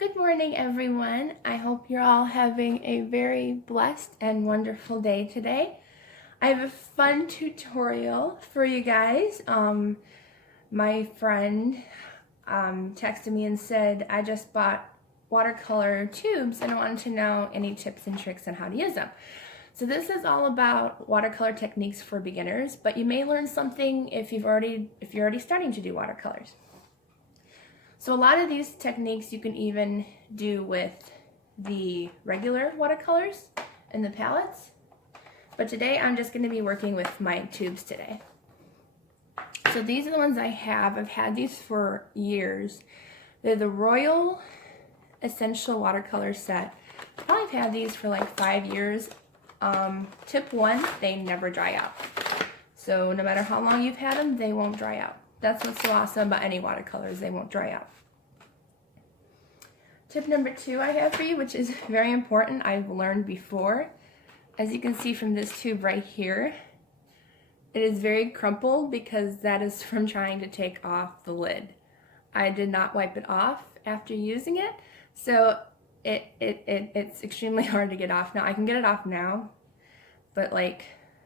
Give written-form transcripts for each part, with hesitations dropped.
Good morning, everyone. I hope you're all having a very blessed and wonderful day today. I have a fun tutorial for you guys. My friend texted me and said, I just bought watercolor tubes and I wanted to know any tips and tricks on how to use them. So this is all about watercolor techniques for beginners, but you may learn something if you're already starting to do watercolors. So a lot of these techniques you can even do with the regular watercolors and the palettes. But today I'm just going to be working with my tubes today. So these are the ones I have. I've had these for years. They're the Royal Essential Watercolor Set. I've had these for like 5 years. Tip 1, they never dry out. So no matter how long you've had them, they won't dry out. That's what's so awesome about any watercolors, they won't dry out. Tip number 2 I have for you, which is very important, I've learned before. As you can see from this tube right here, it is very crumpled because that is from trying to take off the lid. I did not wipe it off after using it, so it's extremely hard to get off. Now I can get it off now, but like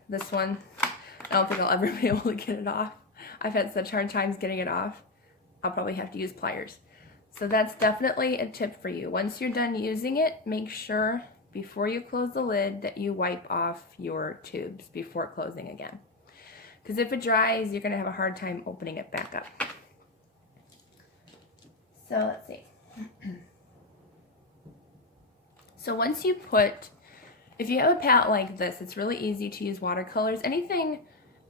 this one, I don't think I'll ever be able to get it off. I've had such hard times getting it off. I'll probably have to use pliers. So that's definitely a tip for you. Once you're done using it, make sure before you close the lid that you wipe off your tubes before closing again. Because if it dries, you're going to have a hard time opening it back up. So let's see. So once you put, if you have a palette like this, it's really easy to use watercolors. Anything,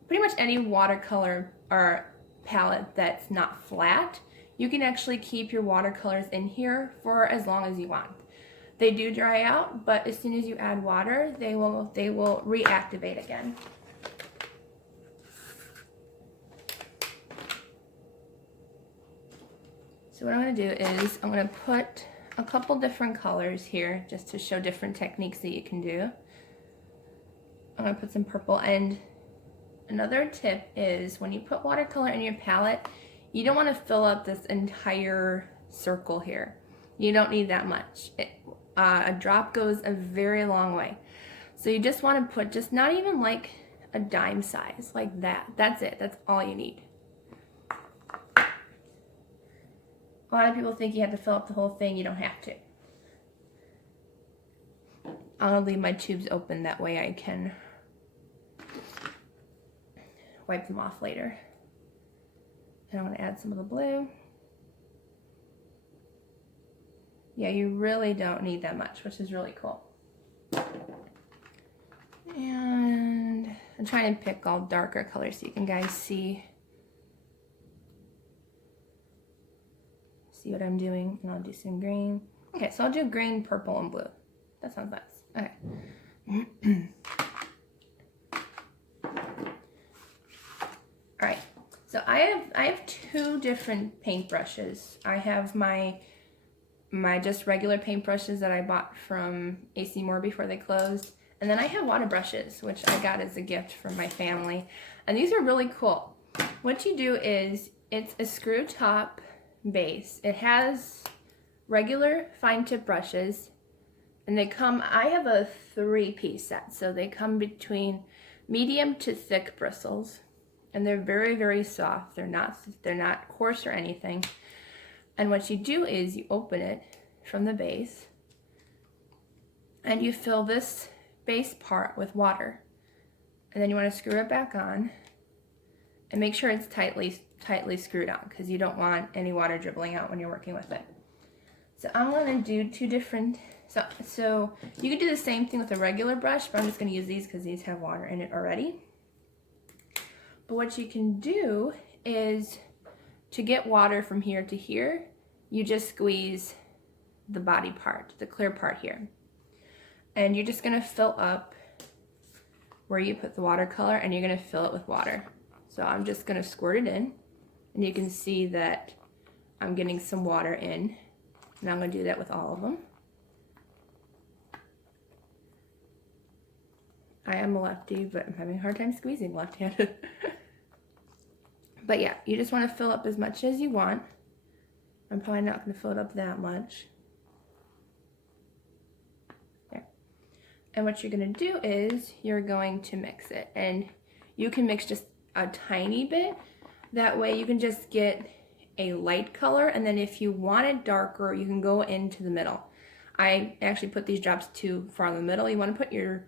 pretty much any watercolor or palette that's not flat, you can actually keep your watercolors in here for as long as you want. They do dry out, but as soon as you add water, they will reactivate again. So what I'm going to do is I'm going to put a couple different colors here just to show different techniques that you can do. I'm going to put some purple, and another tip is when you put watercolor in your palette, you don't want to fill up this entire circle here. You don't need that much. A drop goes a very long way. So you just want to put just not even like a dime size, like that. That's it. That's all you need. A lot of people think you have to fill up the whole thing. You don't have to. I'll leave my tubes open, that way I can wipe them off later. And I'm going to add some of the blue. Yeah, you really don't need that much, which is really cool. And I'm trying to pick all darker colors so you can guys see what I'm doing. And I'll do some green. Okay, so I'll do green, purple, and blue. That sounds nice. Okay. All right. So I have 2 different paintbrushes. I have my just regular paintbrushes that I bought from AC Moore before they closed. And then I have water brushes, which I got as a gift from my family. And these are really cool. What you do is, it's a screw top base. It has regular fine tip brushes. And they come, I have a 3-piece set. So they come between medium to thick bristles. And they're very, very soft. They're not coarse or anything. And what you do is you open it from the base and you fill this base part with water. And then you want to screw it back on and make sure it's tightly screwed on, because you don't want any water dribbling out when you're working with it. So I'm going to do 2 different, so you can do the same thing with a regular brush, but I'm just going to use these because these have water in it already. But what you can do is, to get water from here to here, you just squeeze the body part, the clear part here. And you're just going to fill up where you put the watercolor, and you're going to fill it with water. So I'm just going to squirt it in, and you can see that I'm getting some water in. And I'm going to do that with all of them. I am a lefty, but I'm having a hard time squeezing left-handed. But yeah, you just want to fill up as much as you want. I'm probably not going to fill it up that much. And what you're going to do is you're going to mix it. And you can mix just a tiny bit. That way you can just get a light color. And then if you want it darker, you can go into the middle. I actually put these drops too far in the middle. You want to put your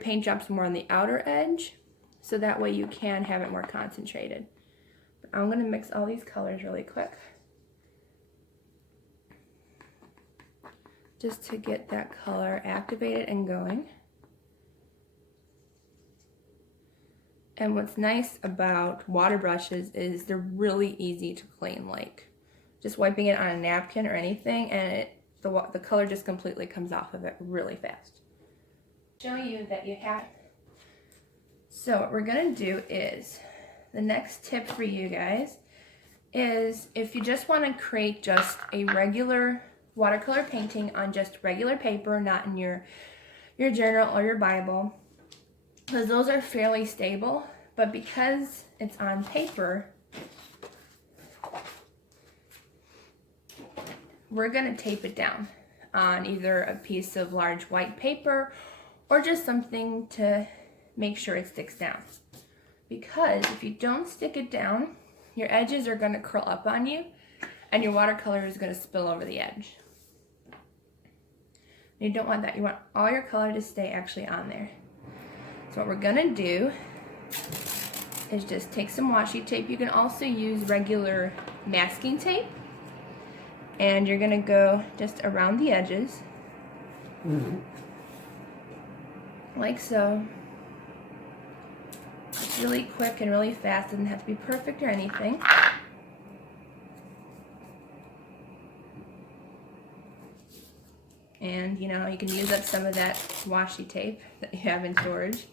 paint drops more on the outer edge, so that way you can have it more concentrated. But I'm going to mix all these colors really quick, just to get that color activated and going. And what's nice about water brushes is they're really easy to clean, like just wiping it on a napkin or anything, and the color just completely comes off of it really fast. Show you that you have. So what we're gonna do is, the next tip for you guys is, if you just want to create just a regular watercolor painting on just regular paper, not in your journal or your Bible, because those are fairly stable, but because it's on paper, we're going to tape it down on either a piece of large white paper or just something to make sure it sticks down. Because if you don't stick it down, your edges are going to curl up on you and your watercolor is going to spill over the edge. You don't want that. You want all your color to stay actually on there. So what we're going to do is just take some washi tape. You can also use regular masking tape. And you're going to go just around the edges, like so. It's really quick and really fast. It doesn't have to be perfect or anything. And you know, you can use up some of that washi tape that you have in storage.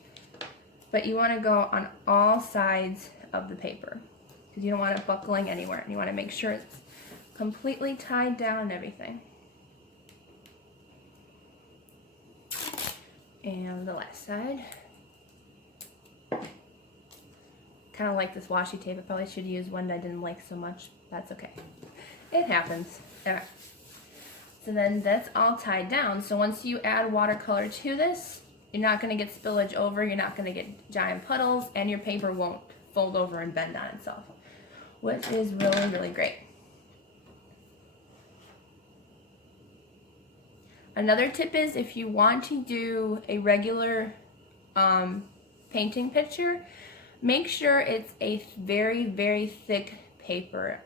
But you want to go on all sides of the paper, because you don't want it buckling anywhere. And you want to make sure it's completely tied down and everything. And the last side. Kind of like this washi tape. I probably should use one that I didn't like so much. That's okay. It happens. Alright. So then that's all tied down. So once you add watercolor to this, you're not going to get spillage over, you're not going to get giant puddles, and your paper won't fold over and bend on itself, which is really, really great. Another tip is, if you want to do a regular painting picture, make sure it's a very, very thick paper.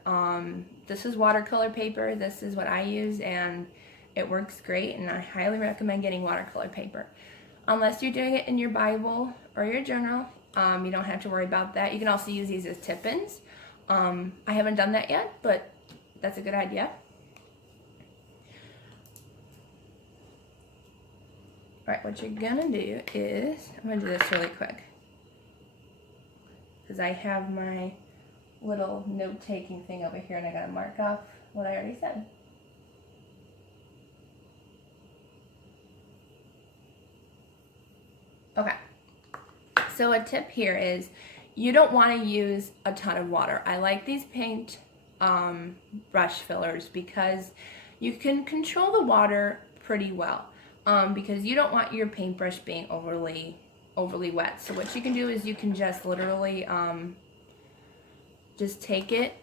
This is watercolor paper. This is what I use, and it works great, and I highly recommend getting watercolor paper. Unless you're doing it in your Bible or your journal, you don't have to worry about that. You can also use these as tip-ins. I haven't done that yet, but that's a good idea. Alright, what you're gonna do is, I'm gonna do this really quick, because I have my little note-taking thing over here and I gotta mark off what I already said. Okay, so a tip here is, you don't want to use a ton of water. I like these paint brush fillers because you can control the water pretty well, because you don't want your paintbrush being overly wet. So what you can do is you can just literally just take it.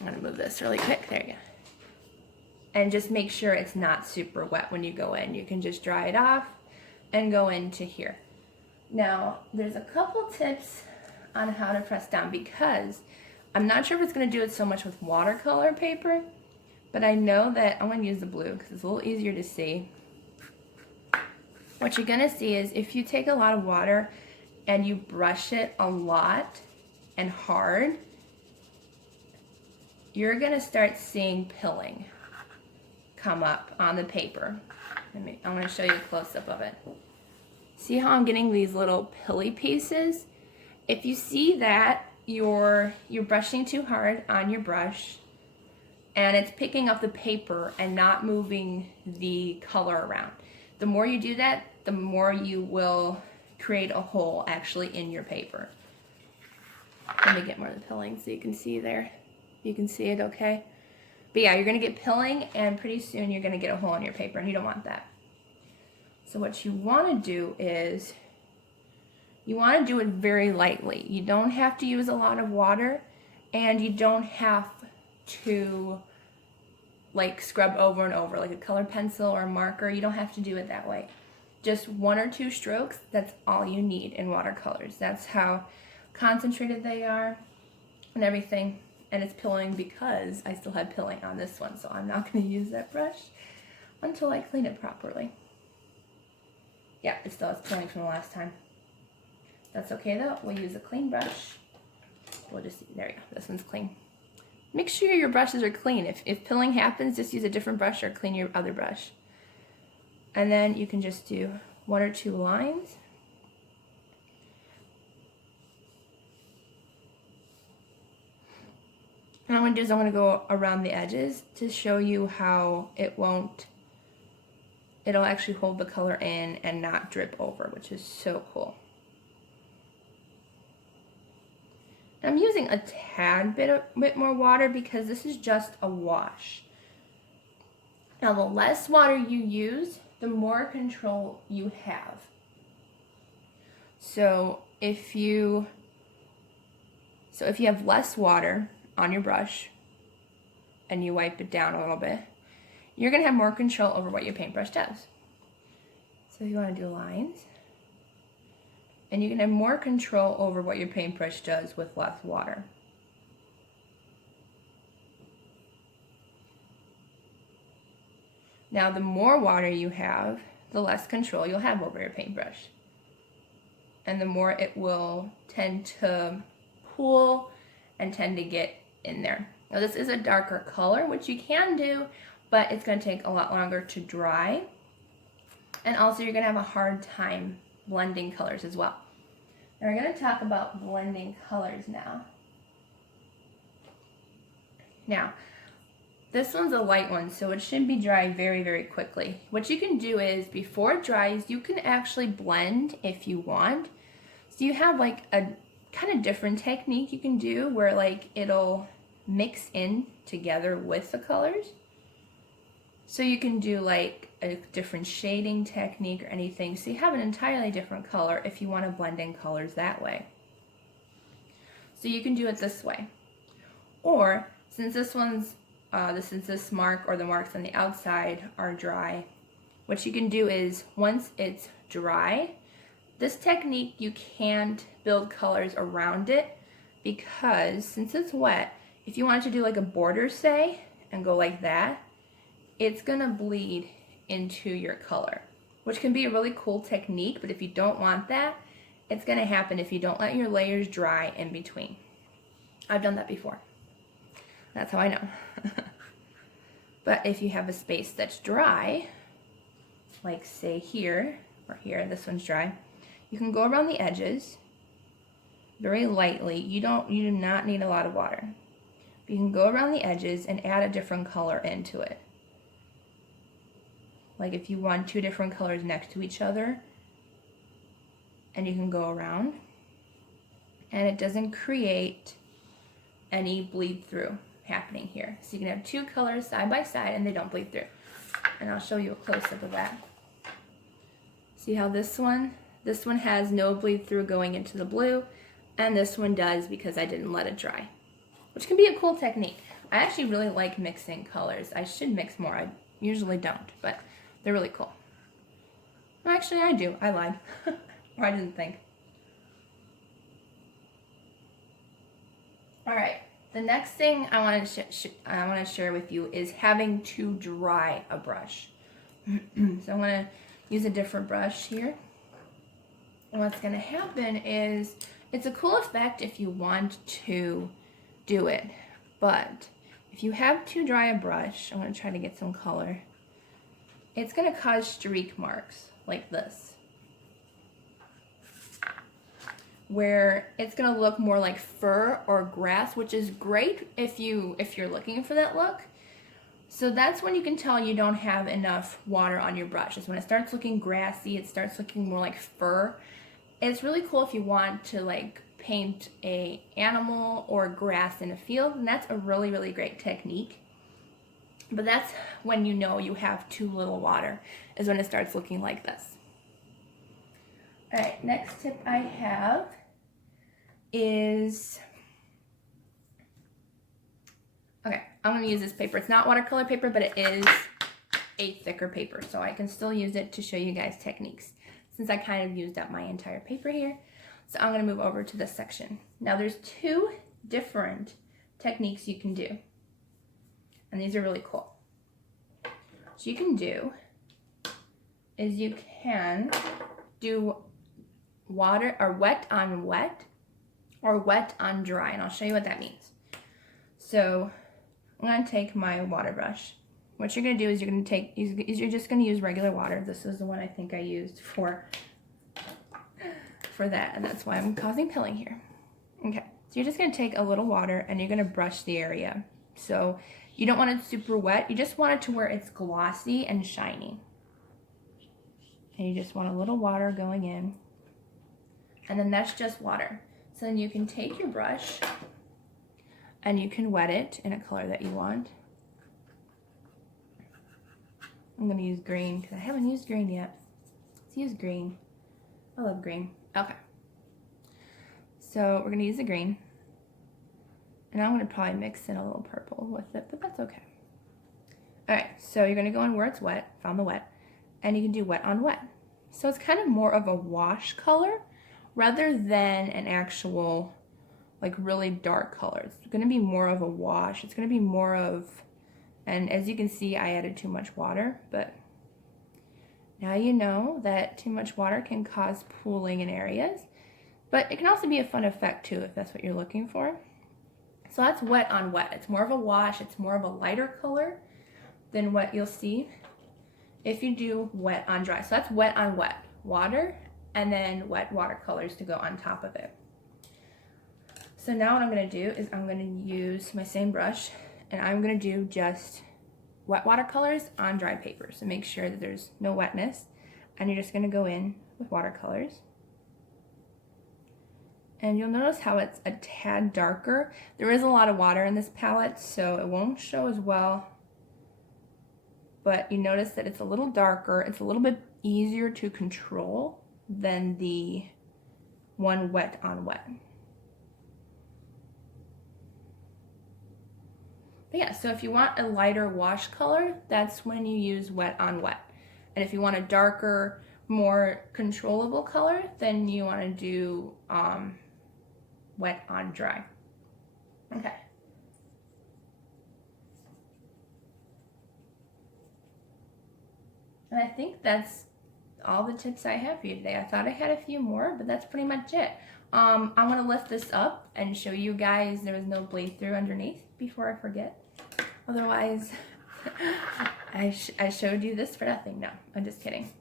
I'm gonna move this really quick. There you go. And just make sure it's not super wet when you go in. You can just dry it off and go into here. Now, there's a couple tips on how to press down, because I'm not sure if it's going to do it so much with watercolor paper, but I know that I'm going to use the blue because it's a little easier to see. What you're going to see is, if you take a lot of water and you brush it a lot and hard, you're going to start seeing pilling come up on the paper. I'm going to show you a close-up of it. See how I'm getting these little pilly pieces? If you see that you're brushing too hard on your brush and it's picking up the paper and not moving the color around, the more you do that, the more you will create a hole actually in your paper. Let me get more of the pilling so you can see there. You can see it okay? But yeah, you're going to get pilling, and pretty soon you're going to get a hole in your paper, and you don't want that. So what you want to do is, you want to do it very lightly. You don't have to use a lot of water, and you don't have to like scrub over and over like a colored pencil or a marker. You don't have to do it that way. Just 1 or 2 strokes, that's all you need in watercolors. That's how concentrated they are and everything. And it's pilling because I still had pilling on this one, so I'm not going to use that brush until I clean it properly. Yeah, it still has pilling from the last time. That's okay though, we'll use a clean brush. We'll just, there we go, this one's clean. Make sure your brushes are clean. If pilling happens, just use a different brush or clean your other brush. And then you can just do 1 or 2 lines. And what I'm going to do is I'm going to go around the edges to show you how it'll actually hold the color in and not drip over, which is so cool. I'm using a tad bit more water because this is just a wash. Now the less water you use, the more control you have. So if you have less water on your brush and you wipe it down a little bit, you're going to have more control over what your paintbrush does. So you want to do lines, and you can have more control over what your paintbrush does with less water. Now the more water you have, the less control you'll have over your paintbrush. And the more it will tend to pool and tend to get in there. Now this is a darker color, which you can do, but it's going to take a lot longer to dry. And also you're going to have a hard time blending colors as well. Now we're going to talk about blending colors now. Now, this one's a light one, so it should be dry very, very quickly. What you can do is, before it dries, you can actually blend if you want. So you have like a kind of different technique you can do where like it'll mix in together with the colors. So you can do like a different shading technique or anything. So you have an entirely different color if you want to blend in colors that way. So you can do it this way. Or since this one's since this mark or the marks on the outside are dry, what you can do is, once it's dry, this technique you can't build colors around it, because since it's wet, if you wanted to do like a border, say, and go like that, it's gonna bleed into your color, which can be a really cool technique, but if you don't want that, it's gonna happen if you don't let your layers dry in between. I've done that before. That's how I know. But if you have a space that's dry, like say here or here, this one's dry, you can go around the edges very lightly. You do not need a lot of water. You can go around the edges and add a different color into it. Like if you want 2 different colors next to each other, and you can go around, and it doesn't create any bleed through happening here. So you can have 2 colors side by side and they don't bleed through. And I'll show you a close-up of that. See how this one has no bleed through going into the blue, and this one does because I didn't let it dry, which can be a cool technique. I actually really like mixing colors. I should mix more. I usually don't, but they're really cool. Actually, I do. I lied. Or I didn't think. All right. The next thing I want to share with you is having to dry a brush. So I'm going to use a different brush here. And what's going to happen is, it's a cool effect if you want to do it. But if you have too dry a brush, I'm going to try to get some color. It's going to cause streak marks like this, where it's going to look more like fur or grass, which is great if you're looking for that look. So that's when you can tell you don't have enough water on your brush. It's when it starts looking grassy, it starts looking more like fur. It's really cool if you want to like paint a animal or grass in a field, and that's a really, really great technique. But that's when you know you have too little water, is when it starts looking like this. All right, next tip I have is, okay, I'm going to use this paper. It's not watercolor paper, but it is a thicker paper, so I can still use it to show you guys techniques since I kind of used up my entire paper here. So I'm going to move over to this section. Now there's two different techniques you can do, and these are really cool. What you can do is you can do water or wet on wet or wet on dry, and I'll show you what that means. So I'm going to take my water brush. What you're going to do is you're just going to use regular water. This is the one I think I used for that, and that's why I'm causing pilling here. Okay, so you're just going to take a little water and you're going to brush the area. So you don't want it super wet, you just want it to where it's glossy and shiny. And you just want a little water going in. And then that's just water. So then you can take your brush and you can wet it in a color that you want. I'm going to use green because I haven't used green yet. Let's use green. I love green. Okay. So we're going to use the green. And I'm going to probably mix in a little purple with it, but that's okay. Alright, so you're going to go in where it's wet, found the wet, and you can do wet on wet. So it's kind of more of a wash color rather than an actual like really dark color. It's going to be more of a wash. It's going to be more of, and as you can see I added too much water, but now you know that too much water can cause pooling in areas, but it can also be a fun effect too if that's what you're looking for. So that's wet on wet. It's more of a wash. It's more of a lighter color than what you'll see if you do wet on dry. So that's wet on wet. Water and then wet watercolors to go on top of it. So now what I'm going to do is I'm going to use my same brush and I'm going to do just wet watercolors on dry paper. So make sure that there's no wetness, and you're just going to go in with watercolors. And you'll notice how it's a tad darker. There is a lot of water in this palette, so it won't show as well. But you notice that it's a little darker. It's a little bit easier to control than the one wet on wet. But yeah, so if you want a lighter wash color, that's when you use wet on wet. And if you want a darker, more controllable color, then you want to do wet on dry. Okay. And I think that's all the tips I have for you today. I thought I had a few more, but that's pretty much it. I'm going to lift this up and show you guys there was no bleed through underneath before I forget. Otherwise, I showed you this for nothing. No, I'm just kidding.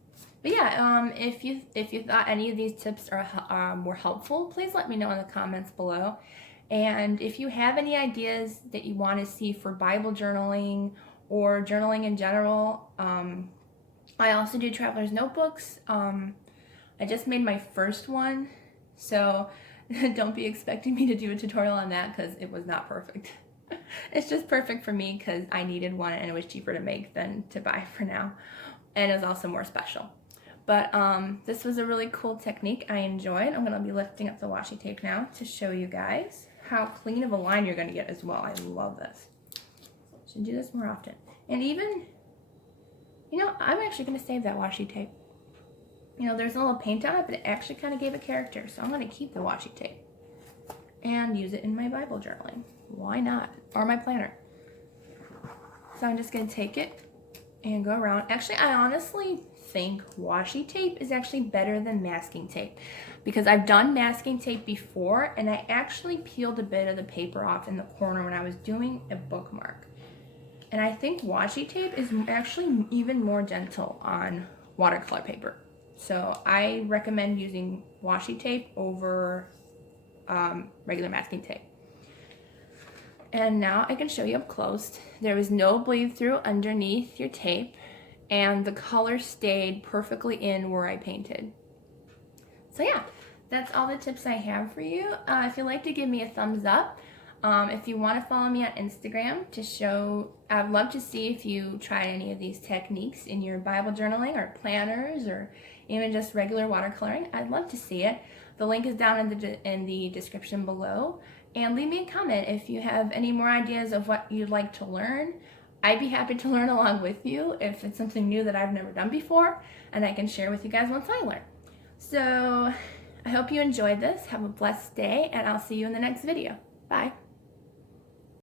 But yeah, if you thought any of these tips were helpful, please let me know in the comments below. And if you have any ideas that you want to see for Bible journaling or journaling in general, I also do traveler's notebooks. I just made my first one, so don't be expecting me to do a tutorial on that because it was not perfect. It's just perfect for me because I needed one and it was cheaper to make than to buy for now. And it was also more special. But this was a really cool technique I enjoyed. I'm going to be lifting up the washi tape now to show you guys how clean of a line you're going to get as well. I love this. Should do this more often. And even, you know, I'm actually going to save that washi tape. You know, there's a little paint on it, but it actually kind of gave a character. So I'm going to keep the washi tape and use it in my Bible journaling. Why not? Or my planner. So I'm just going to take it and go around. Actually, I honestly think washi tape is actually better than masking tape because I've done masking tape before and I actually peeled a bit of the paper off in the corner when I was doing a bookmark. And I think washi tape is actually even more gentle on watercolor paper. So I recommend using washi tape over regular masking tape. And now I can show you up close. There was no bleed through underneath your tape and the color stayed perfectly in where I painted. So yeah, that's all the tips I have for you. If you'd like to give me a thumbs up, if you want to follow me on Instagram to show, I'd love to see if you tried any of these techniques in your Bible journaling or planners or even just regular watercoloring, I'd love to see it. The link is down in the description below. And leave me a comment if you have any more ideas of what you'd like to learn. I'd be happy to learn along with you if it's something new that I've never done before, and I can share with you guys once I learn. So I hope you enjoyed this. Have a blessed day, and I'll see you in the next video. Bye.